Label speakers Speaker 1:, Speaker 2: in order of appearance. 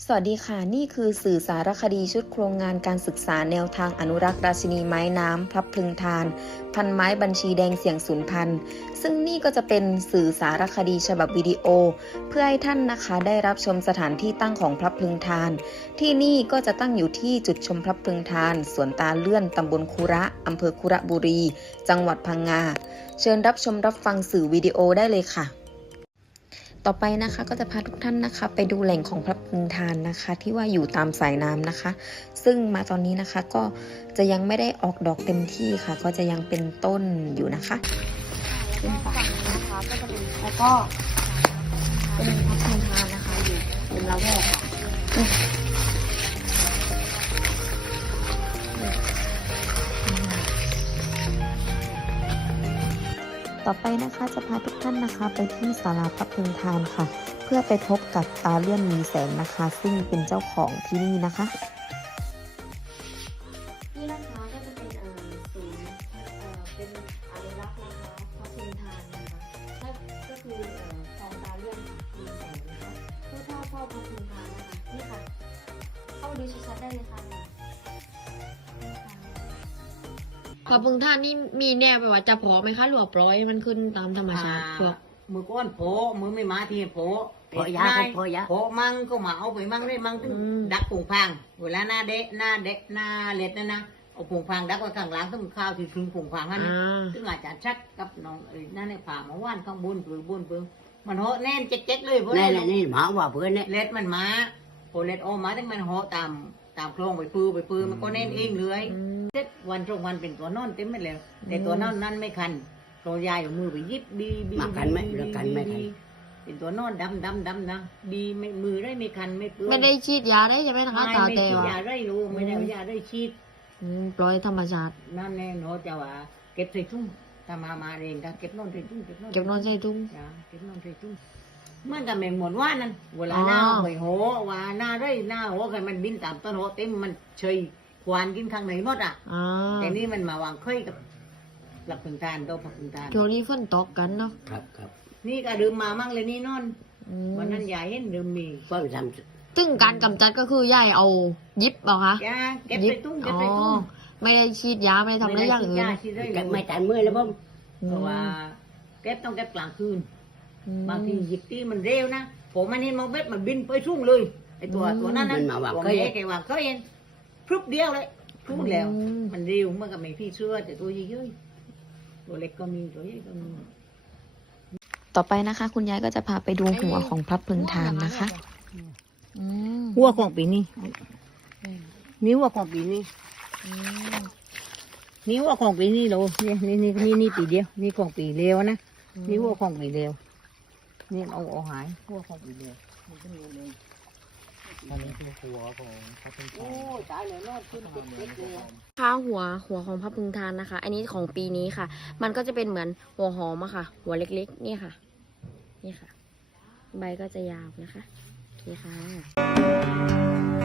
Speaker 1: สวัสดีค่ะนี่คือสื่อสารคดีชุดโครงงานการศึกษาแนวทางอนุรักษ์ราชินีไม้น้ำพลับพลึงทานพันไม้บัญชีแดงเสียงสูญพันธุ์ซึ่งนี่ก็จะเป็นสื่อสารคดีฉบับวิดีโอเพื่อให้ท่านนะคะได้รับชมสถานที่ตั้งของพลับพลึงทานที่นี่ก็จะตั้งอยู่ที่จุดชมพลับพลึงทานสวนตาเลื่อนตำบลคุระอำเภอคุระบุรีจังหวัดพังงาเชิญรับชมรับฟังสื่อวิดีโอได้เลยค่ะต่อไปนะคะก็จะพาทุกท่านนะคะไปดูแหล่งของพลับพลึงทานนะคะที่ว่าอยู่ตามสายน้ำนะคะซึ่งมาตอนนี้นะคะก็จะยังไม่ได้ออกดอกเต็มที่ค่ะก็จะยังเป็นต้นอยู่นะคะเป็นฝั่งนะคะก็จะเป็นแล้วก็เป็นพลับพลึงทานนะคะอยู่เป็นละแวกค่ะต่อไปนะคะจะพาทุกท่านนะคะไปที่ศาลาพลับพลึงทานค่ะเพื่อไปพบกับตาเลื่อนมีแสงนะคะซึ่งเป็นเจ้าของที่นี่นะคะนี่นะคะก็จะเป็นศูนย์เป็นอนุรักษ์นะคะพลับพลึงทานนะคะก็คือของตาเลื่อนมีแสงนะคะผู้เฒ่าพ่อพลับพลึงทานนะคะนี่ค่ะเข้ามาดูชัดๆได้เลยค่ะ
Speaker 2: พอพึงท่านนี่มีแนวแบบว่าจะพอไหมคะหรือว่าปล่อยมันขึ้นตามธรรมชาติพวก
Speaker 3: มือก้อนโผมือไม่มาทีโผ
Speaker 4: โผยาโผยา
Speaker 3: โผมั่งก็มาเอาไปมั่งได้มั่งถึงดักผงพังเวลาหน้าเดะหน้าเล็ดนะเอาผงพังดักไว้ข้างหลังต้องข้าวที่ถึงผงพังนั่นถึงอาจจะชักกับน้องนั่นในผ่ามาว่านข้างบนปือบนปือมันโหแน่นเจ๊กเลยเพราะ
Speaker 4: นี่หมาว่าเพื่อนเนี่ย
Speaker 3: เล็ดมันมาโผเล็ดออกมาถึงมันโหตามโครงไปปือมันก็แน่นเองเลยเจ็ดวันตรงวันเป็นตัวนอนเต็มไปแล้วแต่ตัวนอนนั่นไม่คันโรยายเอามือไปยิบบี
Speaker 4: มากันไหมแล้วกันไหมกัน
Speaker 3: เป็นตัวนอนดำนะบีไม่มือได้ไม่คันไม่เปื้อน
Speaker 2: ไม่ได้ฉีดยาได้ใช่ไหมนะคะตาแต่ว่า
Speaker 3: ไม่ฉีดยาได้รู้ไม่ได้ยาได้ฉีด
Speaker 2: ปล่อยธรรมชาติ
Speaker 3: นั่นแน่เนาะจะว่าเก็บใส่ถุงถ้ามาเองก็เก็บนอนใส่ถุง
Speaker 2: เก็บนอนใส่ถุง
Speaker 3: เก็บนอนใส่ถุงมันก็ไม่หมดว่านั่นเวลาหน้าไปโหว่าหน้าได้หน้าโหใครมันบินตามต้นโหเต็มมันเฉยควานกินข้างไหนหมดอ่ะแต่นี่มันมาวางค่อยกับหลับพึงทานโตผักพึงทาน
Speaker 2: โจนี่ฝนตกกันเนาะ
Speaker 4: ครับ
Speaker 3: นี่ก็ดื่มมามั่งเลยนี่นอนวันนั้นยายเห็นดื่มมี
Speaker 4: เพิ่งท
Speaker 2: ซึ่งการกำจัดก็คือยายเอายิบเหรอคะ
Speaker 3: เก็บใส่ตุ้ง
Speaker 2: ไม่ได้ฉีดยาไม่ได้ทำอะไรอย่างอื่น
Speaker 4: เก็บไม่ตันมือแล้วผม
Speaker 3: เพราะว่าเก็บต้องเก็บกลางคืนบางทีหยิบที่มันเร็วนะผมมันเห็นมองเบ็ดมันบินไปทุ่งเลยไอตัวนั้นนะตัวแม่แกวางเคยเห็นพรุบเดียวเลยพรุบแล้วมันเร็วเมื่อกับไม่พี่เชื่อแต่ตัวเยอะๆตัวเล็กก็มีตัวใหญ่ก็มี
Speaker 1: ต่อไปนะคะคุณยายก็จะพาไปดูหัวของพลับพลึงทานนะคะ
Speaker 3: หัวของปีนี้นิ้วของปีนี้นิ้วของปีนี้โลนี่ปีเดียวนี่ของปีเร็วนะนิ้วของปีเร็วนี่เอาหายหัวของปีเร็วมันก็มีเลย
Speaker 4: อันนี้คือหัวของพระพึงทาน
Speaker 3: โอ้ตายเลยนอดขึ้นเล็กเลย
Speaker 2: ค่ะหัวของพลับพลึงทานนะคะอันนี้ของปีนี้ค่ะมันก็จะเป็นเหมือนหัวหอมอะค่ะหัวเล็กๆนี่ค่ะใบก็จะยาวนะคะโอเคค่ะ